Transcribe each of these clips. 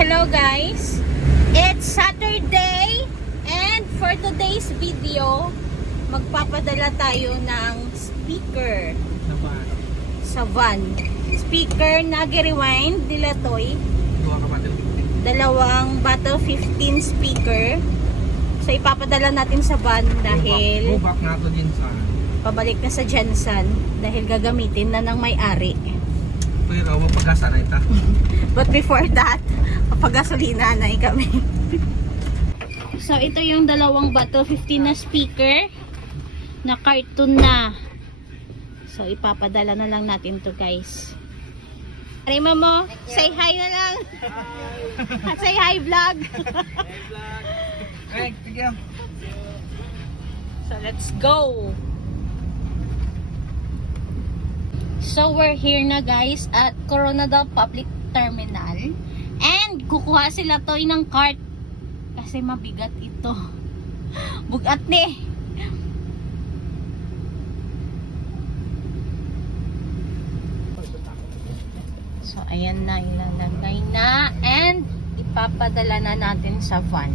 Hello guys, it's Saturday and for today's video magpapadala tayo ng speaker sa van. Speaker na Rewind Dilatoy, dalawang Battle 15 speaker. So ipapadala natin sa van dahil go back na to din sa pabalik na sa Jensen dahil gagamitin na ng may-ari. pero wag pag-asa na ita. But before that, papagasolina na kami. So ito yung dalawang Battle 15 na speaker na cartoon na. So ipapadala na lang natin to guys. Arima mo, say hi na lang. Hi. Say hi vlog. Hey, sige. So let's go. So we're here na guys at Coronadal Public Terminal and kukuha sila to ng cart kasi mabigat ito. Bugat ni. So ayan na, ilalagay na and ipapadala na natin sa van.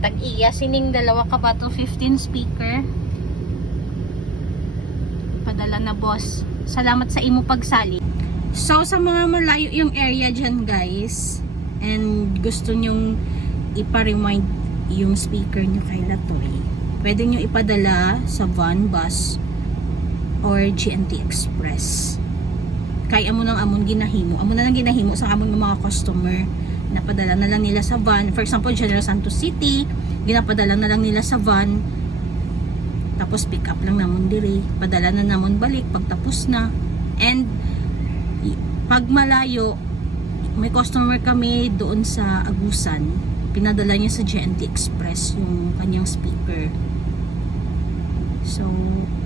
Tag-iya sining dalawa ka Battle 15 speaker. Padala na boss. Salamat sa imo pagsali. So sa mga malayo yung area dyan guys and gusto nyong ipa-remind yung speaker nyo kay Latoy, pwede nyo ipadala sa van, bus or GNT Express. Kaya amo nang amon ginahimo. Amo na lang ginahimo sa amon ng mga customer. Napadala na lang nila sa van. For example, General Santos City, ginapadala na lang nila sa van. Tapos pick up lang namon diri. Padala na namon balik pagtapos na. And pag malayo, may customer kami doon sa Agusan. Pinadala niya sa GNT Express yung kanyang speaker. So,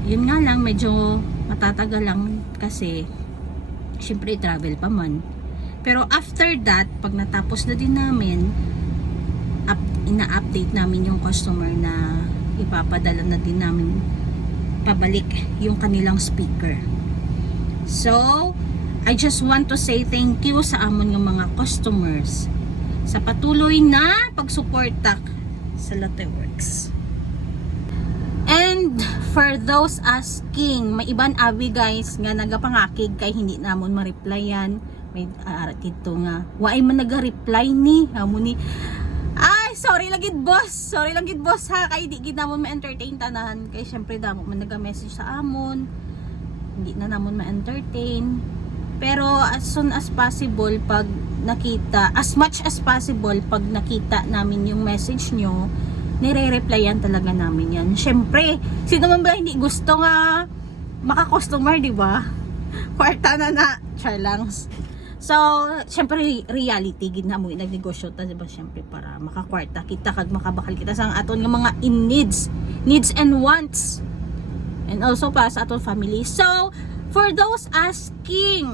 yun nga lang, medyo matatagal lang kasi syempre travel pa man. Pero after that, pag natapos na din namin, ina-update namin yung customer na ipapadala na din namin pabalik yung kanilang speaker. So, I just want to say thank you sa amon ng mga customers sa patuloy na pagsuporta sa Latoy Works. And for those asking, may iban abi guys nga nagapangakig kay hindi namon ma-replyan. May dito nga waay man naga-reply ni amo ni ay sorry lang gid boss ha kay di gid namon ma-entertain tanan kay syempre damo man naga-message sa amon hindi na namon ma-entertain pero as soon as possible pag nakita as much as possible pag nakita namin yung message nyo nire-replyan talaga namin yan syempre sino man ba hindi gusto nga maka-customer di ba kwarta na char lang. So, syempre reality gid na mo nagnegosyo ta diba syempre para makakwarta kita kag makabakal kita sa aton nga mga in needs and wants. And also para sa aton family. So, for those asking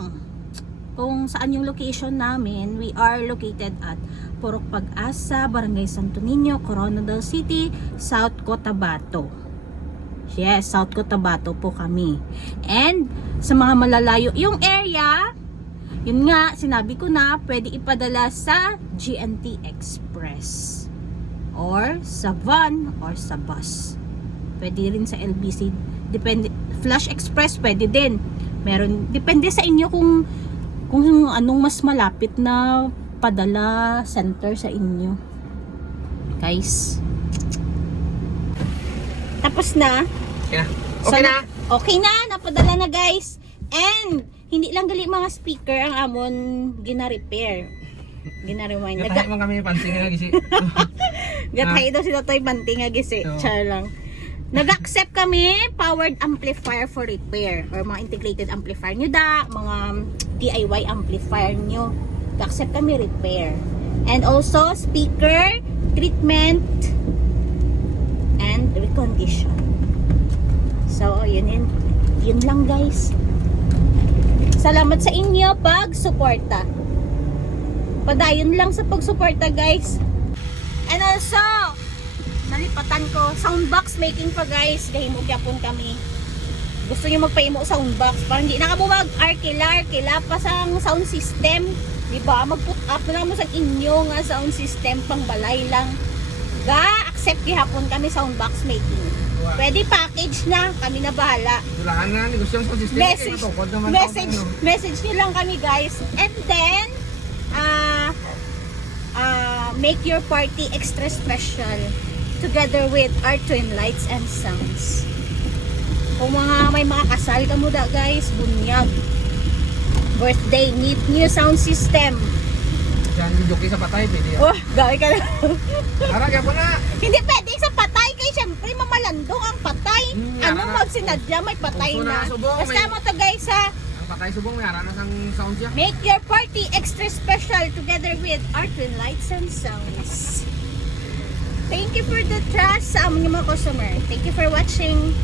kung saan yung location namin, we are located at Purok Pag-asa, Barangay Santo Niño, Coronadal City, South Cotabato. Yes, South Cotabato po kami. And sa mga malalayo yung area, yun nga, sinabi ko na, pwede ipadala sa GNT Express or sa van or sa bus. Pwede rin sa LBC. Depende, Flash Express pwede din. Meron, depende sa inyo kung anong mas malapit na padala center sa inyo. Guys. Tapos na. Yeah. Okay na. Okay na, napadala na guys. And hindi lang gali mga speaker ang amon gina-repair. Gina-rewind. Gatay man kami pansin nga gisi. Gatay daw sila toy banting nga gisi. Char lang. Nag-accept kami powered amplifier for repair or mga integrated amplifier nyo da, mga DIY amplifier nyo. Nag-accept kami repair. And also speaker, treatment, and recondition. So, yun lang guys. Salamat sa inyo pag-suporta. Padayon lang sa pag-suporta guys. And also, nalipatan ko soundbox making pa guys, gahimo gyapon kami. gusto nyo magpaimo sound box para hindi na ka mo mag-arkila pa sa sound system, di ba? Mag-put up na mo sa inyo nga sound system pang balay lang. Accept gihapon kami sound box making. Pwede package na, kami na bahala. Dulaan na, negosyo sa system. Message nyo lang kami guys. And then, make your party extra special together with our twin lights and sounds. Kung may mga kasal ka mo da guys, bunyag, birthday, need new sound system. Diyan, joke sa patay, pwede yan. Oh, gawin ka na. Harap yan po na. Hindi pwede sa patay kay syempre mamalandong ang patay. Ano harap. mo sinadya may patay Kung na. subong, Basta mo to guys ha. Ang patay subong, may harap na sang sound siya. Make your party extra special together with our twin lights and sounds. Thank you for the trust sa aming mga customer. Thank you for watching.